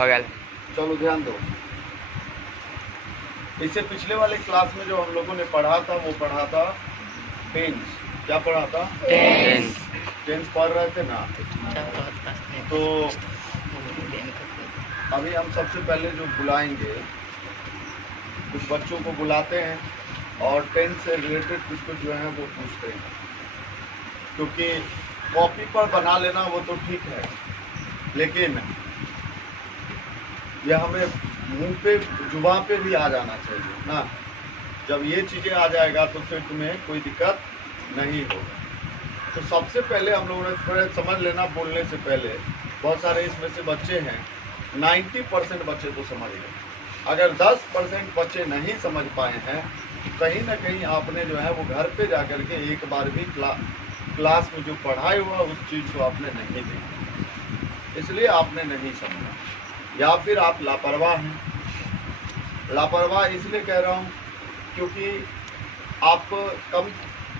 हो गया। चलो ध्यान दो। इससे पिछले वाले क्लास में जो हम लोगों ने पढ़ा था वो पढ़ा था टेंस। क्या पढ़ा था? टेंस। टेंस पढ़ रहे थे ना? तो अभी हम सबसे पहले जो बुलाएंगे, कुछ बच्चों को बुलाते हैं और टेंस से रिलेटेड कुछ जो है वो पूछते हैं, क्योंकि कॉपी पर बना लेना वो तो ठीक है, लेकिन यह हमें मुंह पे जुबान पे भी आ जाना चाहिए ना। जब ये चीज़ें आ जाएगा तो फिर तुम्हें कोई दिक्कत नहीं होगा। तो सबसे पहले हम लोगों ने थोड़ा समझ लेना, बोलने से पहले बहुत सारे इसमें से बच्चे हैं, 90% बच्चे तो समझ गए। अगर 10% बच्चे नहीं समझ पाए हैं तो कहीं ना कहीं आपने जो है वो घर पे जा कर के एक बार भी क्लास में जो पढ़ाई हुआ उस चीज़ को आपने नहीं देखा, इसलिए आपने नहीं समझा, या फिर आप लापरवाह हैं। लापरवाह इसलिए कह रहा हूँ क्योंकि आप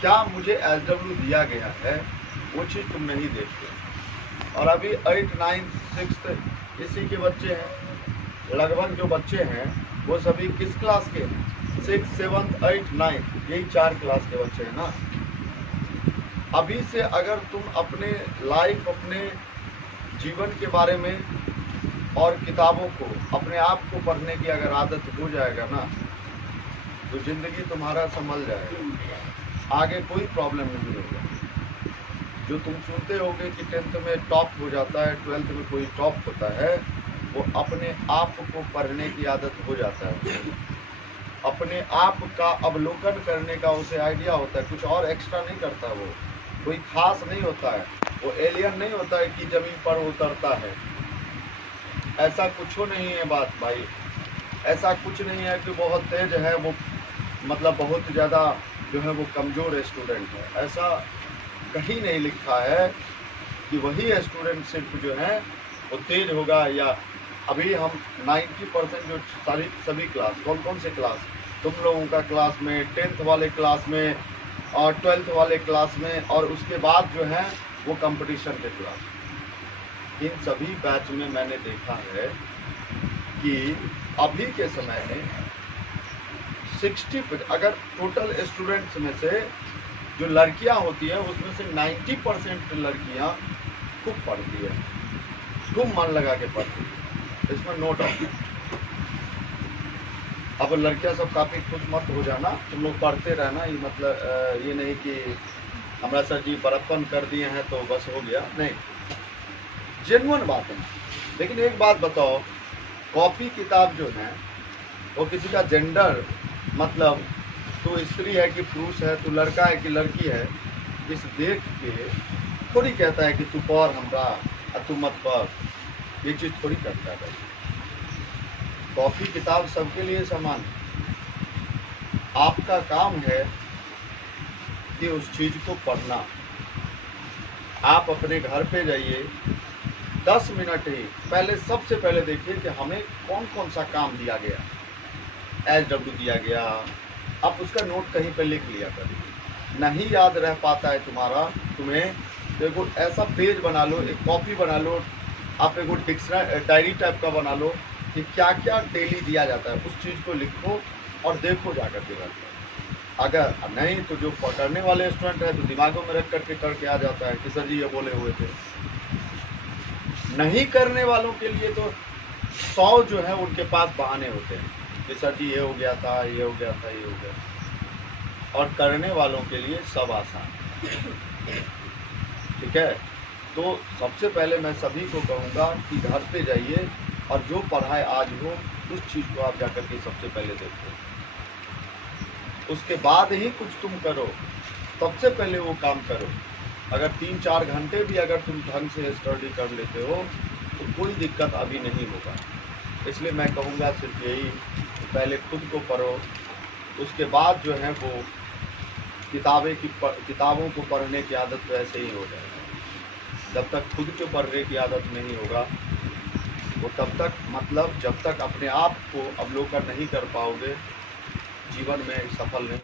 क्या मुझे SW दिया गया है वो चीज़ तुम नहीं देखते। और अभी 8, 9, 6 इसी के बच्चे हैं। लगभग जो बच्चे हैं वो सभी किस क्लास के हैं? 6, 7, 8, 9, यही 4 क्लास के बच्चे हैं ना। अभी से अगर तुम अपने लाइफ, अपने जीवन के बारे में और किताबों को, अपने आप को पढ़ने की अगर आदत हो जाएगा ना, तो ज़िंदगी तुम्हारा संभल जाएगा, आगे कोई प्रॉब्लम नहीं होगा। जो तुम सुनते होगे कि 10th में टॉप हो जाता है, 12th में कोई टॉप होता है, वो अपने आप को पढ़ने की आदत हो जाता है, अपने आप का अवलोकन करने का उसे आइडिया होता है, कुछ और एक्स्ट्रा नहीं करता। वो कोई खास नहीं होता है, वो एलियन नहीं होता है कि ज़मीन पर उतरता है। ऐसा कुछ नहीं है बात भाई, ऐसा कुछ नहीं है कि बहुत तेज है वो, मतलब बहुत ज़्यादा जो है वो कमज़ोर स्टूडेंट है। ऐसा कहीं नहीं लिखा है कि वही स्टूडेंट सिर्फ जो है वो तेज होगा। या अभी हम 90% जो सभी क्लास, कौन से क्लास, तुम लोगों का क्लास में, 10th वाले क्लास में और 12th वाले क्लास में, और उसके बाद जो है वो कंपटीशन के क्लास, इन सभी बैच में मैंने देखा है कि अभी के समय में 60, अगर टोटल स्टूडेंट्स में से जो लड़कियां होती हैं उसमें से 90% लड़कियां खूब पढ़ती है, खूब मन लगा के पढ़ती है, इसमें नो डाउट। अब लड़कियां सब काफ़ी खुश मत हो जाना, तुम लोग पढ़ते रहना, ये मतलब ये नहीं कि हमारा सर जी बड़प्पन कर दिए हैं तो बस हो गया, नहीं, जेन्युइन बात है। लेकिन एक बात बताओ, कॉपी किताब जो है वो किसी का जेंडर, मतलब तू स्त्री है कि पुरुष है, तू लड़का है कि लड़की है, इस देख के थोड़ी कहता है कि तू पढ़ हमरा और तू मत पढ़, ये चीज़ थोड़ी करता है भाई। कॉपी किताब सबके लिए समान है। आपका काम है कि उस चीज़ को पढ़ना। आप अपने घर पे जाइए, 10 मिनट ही पहले, सबसे पहले देखिए कि हमें कौन कौन सा काम दिया गया, SW दिया गया, आप उसका नोट कहीं पे लिख लिया करिए। नहीं याद रह पाता है तुम्हें तो एक ऐसा पेज बना लो, एक कॉपी बना लो, आप एक डिक्शनरी डायरी टाइप का बना लो कि क्या क्या डेली दिया जाता है, उस चीज़ को लिखो और देखो जाकर के घर। अगर नहीं तो जो पकड़ने वाले स्टूडेंट है तो दिमागों में रख करके करके आ जाता है कि सर जी ये बोले हुए थे। नहीं करने वालों के लिए तो 100 जो है उनके पास बहाने होते हैं कि सर जी ये हो गया था, ये हो गया था, ये हो गया था। और करने वालों के लिए सब आसान, ठीक है। तो सबसे पहले मैं सभी को कहूँगा कि घर पे जाइए और जो पढ़ाई आज हो उस चीज़ को आप जाकर के सबसे पहले देखो, उसके बाद ही कुछ तुम करो, सबसे पहले वो काम करो। अगर 3-4 घंटे भी अगर तुम ढंग से स्टडी कर लेते हो तो कोई दिक्कत अभी नहीं होगा। इसलिए मैं कहूँगा सिर्फ यही, पहले खुद को पढ़ो, उसके बाद जो है वो किताबों को पढ़ने की आदत तो ऐसे ही हो जाएगी। जब तक खुद को पढ़ने की आदत नहीं होगा वो तब तक, मतलब जब तक अपने आप को अवलोकन नहीं कर पाओगे, जीवन में सफल नहीं